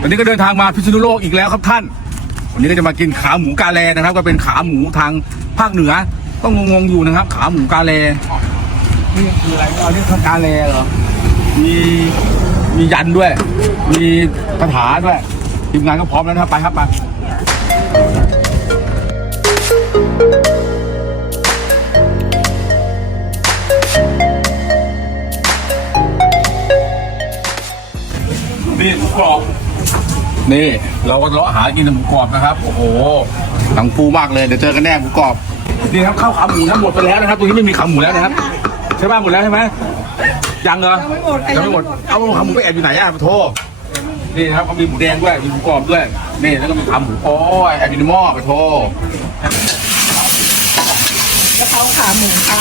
ตอนนี้ก็เดินทางมาพิษณุโลกอีกแล้วครับท่าน วันนี้ก็จะมากินขาหมูกาแลนะครับ ก็เป็นขาหมูทางภาคเหนือ ก็งงๆอยู่นะครับ ขาหมูกาแลนี่คืออะไรเอาเรียกกาแลเหรอ มีมียันด้วย มีคาถาด้วยทีมงานก็พร้อมแล้วนะครับไปครับไป นี่เราก็เลาะหากินหมูกรอบนะครับ โอ้โหหนังฟูมากเลยเดี๋ยวเจอกันแน่หมูกรอบนี่ครับข้าวขาหมูทั้งหมดไปแล้วนะครับตรงนี้ไม่มีขาหมูแล้วนะครับใช่ไหมหมดแล้วใช่ไหมยังเหรอยังไม่หมดเอาขาหมูไปแอบอยู่ไหนอะมาโทษนี่นะครับก็มีหมูแดงด้วยมีหมูกรอบด้วยนี่แล้วก็มีขาหมูโอ้ยแอบอยู่ในหม้อไปโทษกะเพราขาหมูค่ะ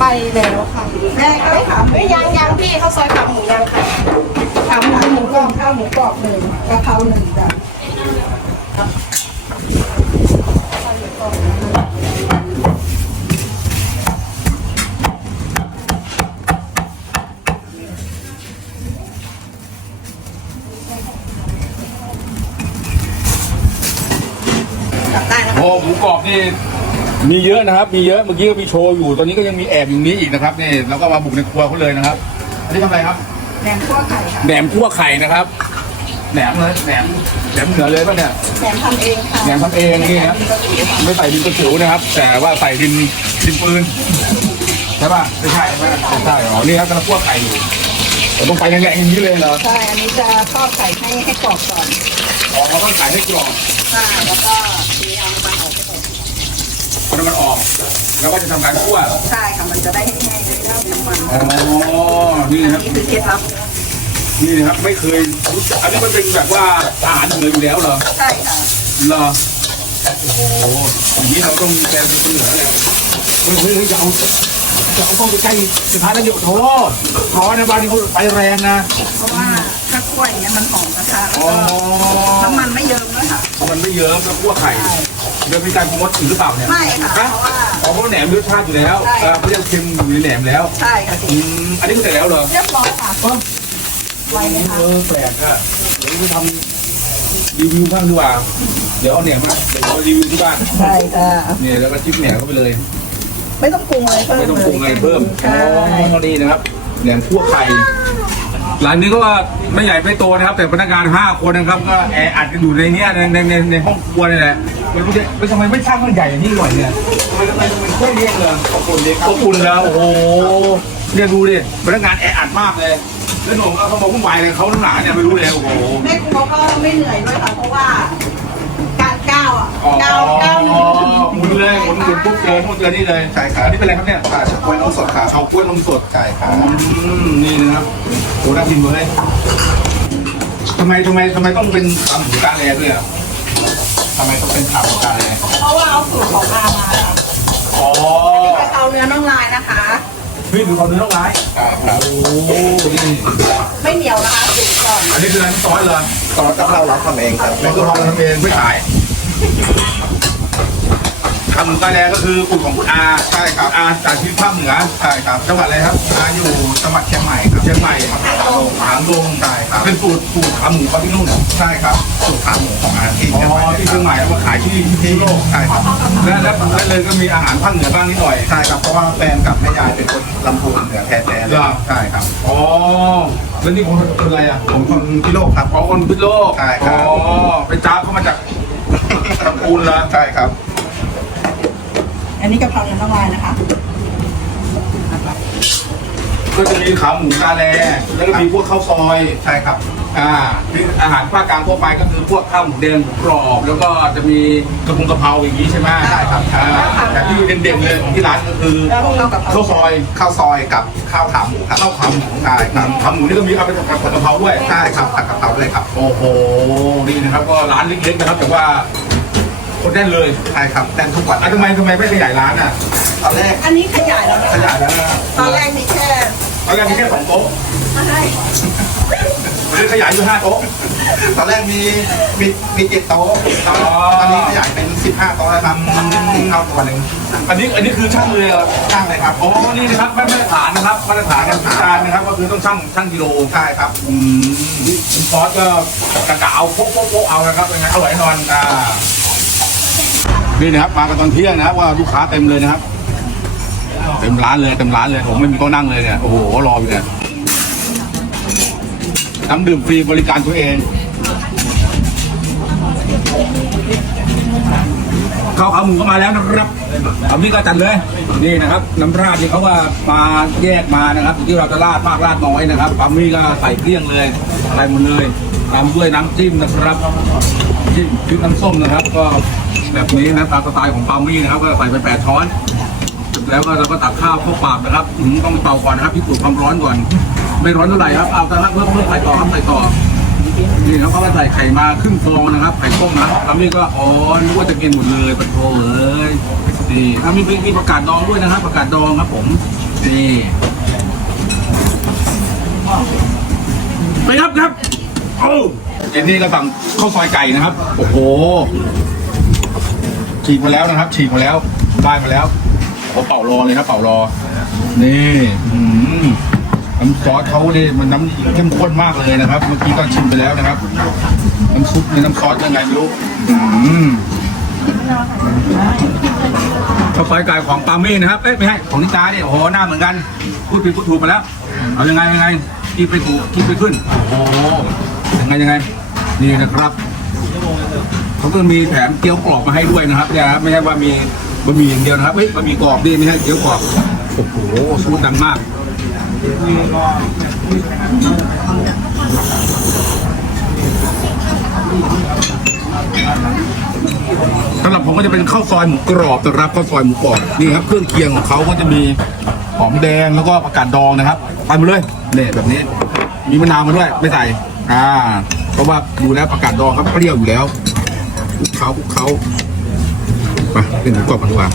ไปแล้วค่ะแม่ก็ไม่ถามไม่ยังยังพี่ข้าวซอยขาหมูยังค่ะขาหมูหมูกรอบข้าวหมูกรอบหนึ่งกะเพราหนึ่งจ้ะโอ้หมูกรอบนี่ มีเยอะนะครับ มีเยอะเมื่อกี้ก็มีโชว์อยู่ ตอนนี้ก็ยังมีแอบอยู่นี้อีกนะครับนี่เราก็มาบุกในครัวเขาเลยนะครับ อันนี้ทำอะไรครับแหนมคั่วไข่ค่ะแหนมคั่วไข่นะครับแหนมเลยแหนมแหนมเหนือเลยป่ะเนี่ยแหนมทำเองค่ะแหนมทำเองนี่ครับไม่ใส่ดินกระสิวนะครับ แต่ว่าใส่ดินดินปืนใช่ป่ะไม่ใช่ไม่ใช่ไม่ใช่อ๋อนี่ครับกำลังคั่วไข่อยู่ผมต้องไปแรงๆอย่างนี้เลยเหรอใช่อันนี้จะทอดไข่ให้ให้กรอบก่อนอ๋อเราต้องไข่ให้กรอบค่ะแล้วก็ทีนี้เอามันออกไปก่อน พอน้ำมันออก แล้วก็จะทำการคั่วใช่ค่ะมันจะได้แห้งๆจะได้น้ำมันอ๋อนี่นะครับ นี่คือเคล็ดลับนี่นะครับไม่เคยรู้จักอันนี้มันเป็นแบบว่าอาหารเหนืออยู่แล้วเหรอใช่ค่ะเหรอโอ้โหอย่างนี้เราต้องมีแฟนเป็นคนเหนือเลยเฮ้ยเฮ้ยเฮ้ยจะเอาจะเอาเข้าไปใกล้สุดท้ายแล้วเดี๋ยวโทษร้อนนะบ้านนี้เขาไปแรงนะเพราะว่าถ้าคั่วอย่างเงี้ยมันหอมกระทะอ๋อแล้วก็น้ำมันไม่เยิ้มด้วยค่ะมันไม่เยิ้มแล้วคั่วไข่เดี๋ยวมีการปรุงรสอื่นหรือเปล่าเนี่ยไม่ค่ะฮเพราะว่า อ๋อเพราะแหนมรสชาติอยู่แล้วใช่ เออเขาเรียกเค็มอยู่ในแหนมแล้วใช่ค่ะอืมอันนี้ก็เสร็จแล้วเหรอเรียบร้อยค่ะเออไวไหมคะเออแปลกอะเดี๋ยวไปทำรีวิวบ้างดีกว่า เดี๋ยวเอาแหนมมาเดี๋ยวเอารีวิวที่บ้านใช่ค่ะ เนี่ยแล้วก็จิ้มแหนมเข้าไปเลย ไม่ต้องปรุงอะไรเพิ่มไม่ต้องปรุงอะไรเพิ่มใช่อ๋อนี่นะครับแหนมคั่วไข่ร้านนี้ก็ว่าไม่ใหญ่ไม่โตนะครับ แต่พนักงานห้าคนนะครับ ก็แออัดกันอยู่ในเนี้ยในในในในห้องครัวนี่แหละ ไม่รู้จะไม่ทำไมไม่สร้างมันใหญ่อย่างนี้หน่อยเนี่ยทำไมทำไมทำไมค่อยเรียกเลยขอบคุณเด็กขอบคุณแล้วโอ้โหเนี่ยดูดิพนักงานแออัดมากเลยแล้วหนุ่มก็เขาบอกวุ่นวายเลยเขาหนาเนี่ยไม่รู้เลยโอ้โหแม่ครัวก็ไม่เหนื่อยด้วยค่ะเพราะว่าการก้าวอะอ๋อก้าวก้าวหนึ่งหมุนเลยหมุนหมุนปุ๊บเจอหมุนเจอนี่เลยใช่ครับอันนี้เป็นอะไรครับเนี่ยอ่าเฉาก๊วยนมสดครับเฉาก๊วยนมสดใช่ครับอืมนี่นะครับโหน่ากินเลยทำไมทำไมทำไมต้องเป็นขาหมูกาแลด้วยอะ ทำไมต้องเป็นขาหมูกาแลเพราะว่าเอาสูตรของอามาค่ะอ๋อนี่กะเพราเนื้อน่องลายนะคะ พี่ดูความเนื้อร้ายใช่ครับโอ้นี่ไม่เหนียวนะคะสุกก่อนอันนี้คือน้ำซอสเหรอซอสกะเพราเราทำเองครับแม่ก็ลองทำเองไม่ขาย ขาหมูกาแลก็คือสูตรของคุณอาใช่ครับอาจากที่ภาคเหนือใช่ครับจังหวัดอะไรครับอาอยู่จังหวัดเชียงใหม่ครับเชียงใหม่หางดงใช่ครับเป็นสูตรสูตรขาหมูเขาที่นู่นเหรอใช่ครับสูตรขาหมูของอาที่อ๋เชียงใหม่อที่เชียงใหม่แล้วมาขายที่ที่ที่โลโลกกใช่ครับและและและเลยก็มีอาหารภาคเหนือบ้างนิดหน่อยใช่ครับเพราะว่าแฟนกับแม่ยายเป็นคนลำพูนเหนือแท้ๆเลยเหรอใช่ครับอ๋อแล้วนี่คนคนอะไรอะผมคนพิโลกครับอ๋อคนพิษณุโลกใช่ครับอ๋อไปจ้าบเข้ามาจากตระกูลละใช่ครับ อันนี้กะเพราเนื้อน่องลายนะคะก็จะมีขาหมูกาแลแล้วก็มีพวกข้าวซอยใช่ครับ อ่าที่อาหารภาคกลางทั่วไปก็คือพวกข้าวหมูแดงหมูกรอบ แล้วก็จะมีกระพงกะเพราอย่างนี้ใช่ไหมใช่ครับอ่าแต่ที่เด่นๆเลยของที่ร้านก็คือแล้วข้าวกับข้าวซอยข้าวซอยกับข้าวขาหมูครับข้าวขาหมูใช่ครับขาหมูนี่ก็มีเอาไปผัดกะเพราด้วยใช่ครับผัดกะเพราเลยครับ โอ้โหนี่นะครับก็ร้านเล็กๆนะครับแต่ว่า คนแน่นเลยใช่ครับแน่นทุกวันอะทำไมทำไมไม่ขยายร้านอะตอนแรกอันนี้ขยายแล้วนะขยายแล้วนะตอนแรกมีแค่ตอนแรกมีแค่สองโต๊ะใช่วันนี้ขยายอยู่ห้าโต๊ะตอนแรกมีมีมีเจ็ดโต๊ะอ๋อตอนนี้ขยายเป็นสิบห้าโต๊ะแล้วครับเข้าตัวหนึ่งอันนี้อันนี้คือช่างเลยเหรอช่างเลยครับอ๋อนี่นะครับมาตรฐานนะครับมาตรฐานของการนะครับ ก็คือต้องช่างช่างกิโลใช่ครับอืมซอสก็กะกะเอาโป๊ะโป๊ะโป๊ะเอานะครับเป็นไงอร่อยแน่นอนอ่า นี่นะครับมากันตอนเที่ยงนะครับว่าลูกค้าเต็มเลยนะครับเต็มร้านเลยเต็มร้านเลยผมไม่มีโต๊ะนั่งเลยเนี่ยโอ้โหรออยู่เนี่ยน้ำดื่มฟรีบริการตัวเองข้าวขาหมูก็มาแล้วนะครับเอาพี่ก็จัดเลยนี่นะครับน้ำราดนี่เขาว่ามาแยกมานะครับที่เราจะราดมากราดน้อยนะครับปั๊มนี่ก็ใส่เกลี้ยงเลยใส่หมดเลยตามด้วยน้ำจิ้มนะครับจิ้มพริกน้ำส้มนะครับ ก็ แบบนี้นะตามสไตล์ของปามี่นะครับ ก็ใส่ไปแปดช้อนเสร็จแล้วก็เราก็ตักข้าวเข้าปากนะครับอืมต้องเป่าก่อนนะครับพิสูจน์ความร้อนก่อน ไม่ร้อนเท่าไหร่ครับเอาแต่ละเพิ่มเพิ่มใส่ต่อครับใส่ต่อนี่ครับเขาก็ใส่ไข่มาครึ่งฟองนะครับไข่ต้มนะแล้วนี่ก็อ๋อนึกว่าจะกินหมดเลยปะโถเอ้ยนี่ถ้ามีมีประกาศดองด้วยนะครับประกาศดองครับผมนี่ไปครับครับโอ้เจนนี่ก็สั่งข้าวซอยไก่นะครับ โอ้โห ฉีกมาแล้วนะครับ ฉีกมาแล้วได้มาแล้วโอ้เป่ารอเลยครับเป่ารอ นี่อืมน้ำซอสเขาเนี่ยมันน้ำเข้มข้นมากเลยนะครับ เมื่อกี้ก็ชิมไปแล้วนะครับ น้ำซุปในน้ำซอสยังไงไม่รู้อืมข้าวซอยไก่ของปามี่นะครับ เอ้ยไม่ใช่ของนิจาเนี่ยโอ้โหหน้าเหมือนกัน พูดผิดพูดถูกมาแล้ว เอายังไงยังไงคิดไปถูกคิดไปขึ้น โอ้โหยังไงยังไง นี่นะครับ เขาก็มีแถมเกี๊ยวกรอบมาให้ด้วยนะครับเนี่ยครับไม่ใช่ว่ามีบะหมี่อย่างเดียวนะครับเฮ้ยบะหมี่กรอบดีไม่ใช่เกี๊ยวกรอบโอ้โหสูตรดังมากสำหรับผมก็จะเป็นข้าวซอยหมูกรอบนะครับข้าวซอยหมูกรอบนี่ครับเครื่องเคียงของเขาก็จะมีหอมแดงแล้วก็ผักกาดดองนะครับใส่มาเลยเนี่ยแบบนี้มีมะนาวมาด้วยไม่ใส่อ่าเพราะว่าดูแล้วผักกาดดองครับเปรี้ยวอยู่แล้ว คุกเขาคุกเขาไปเป็นหมูกรอบกันดีกว่า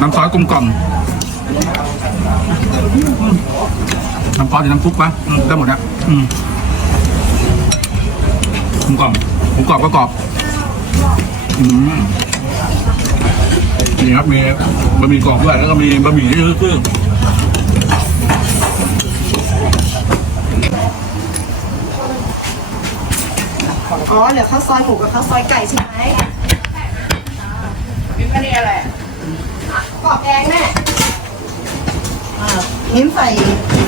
น้ำซอสกลมกล่อมน้ำซอสหรือน้ำซุปปะอืมได้หมดนะอืมกลมกล่อมหมูกรอบก็กรอบอืมนี่ครับมีบะหมี่กรอบด้วยแล้วก็มีบะหมี่ที่ซื่ออ๋อเหลือข้าวซอยหมูกับข้าวซอยไก่ใช่ไหมอันนี้อะไร กรอบแดงแม่อ่านิ้มใส่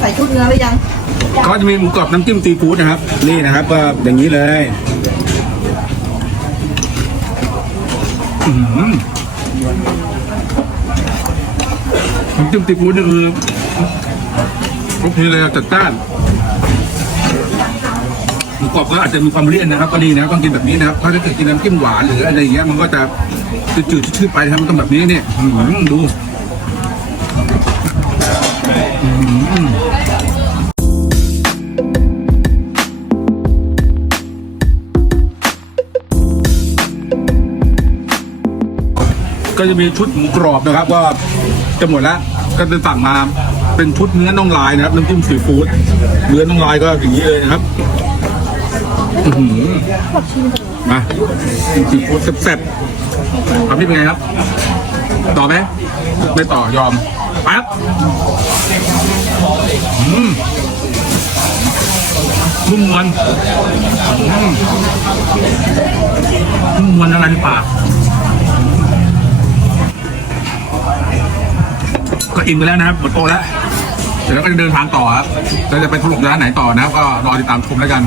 ใส่ชุดเนื้อหรือยัง ก็จะมีหมูกรอบน้ำจิ้มซีฟู้ดนะครับ นี่นะครับก็อย่างนี้เลยอื้อหือน้ำจิ้มซีฟู้ดนี่คือโอเคเลยอะจัดจ้าน กรอบก็อาจจะมีความเลี่ยนนะครับก็ดีนะครับต้องกินแบบนี้นะครับถ้าเกิดกินน้ำจิ้มหวานหรืออะไรอย่างเงี้ยมันก็จะจืดๆชืดๆไปนะครับมันต้องแบบนี้เนี่ยอื้อหือดูอื้อหือก็จะมีชุดหมูกรอบนะครับก็จะหมดแล้วก็จะสั่งมาเป็นชุดเนื้อน่องลายนะครับน้ำจิ้มซีฟู้ดเนื้อน่องลายก็อย่างนี้เลยนะครับ อื้อหือมาซีฟู้ดแซ่บๆความนี่เป็นไงครับ ต่อไหมไม่ต่อยอมไปครับอืมนุ่มนวลนุ่มนวลอะไรในปากก็อิ่มไปแล้วนะครับหมดโตแล้วเดี๋ยวเราก็จะเดินทางต่อครับเราจะไปถล่มร้านไหนต่อนะครับ ก็รอติดตามชมแล้วกัน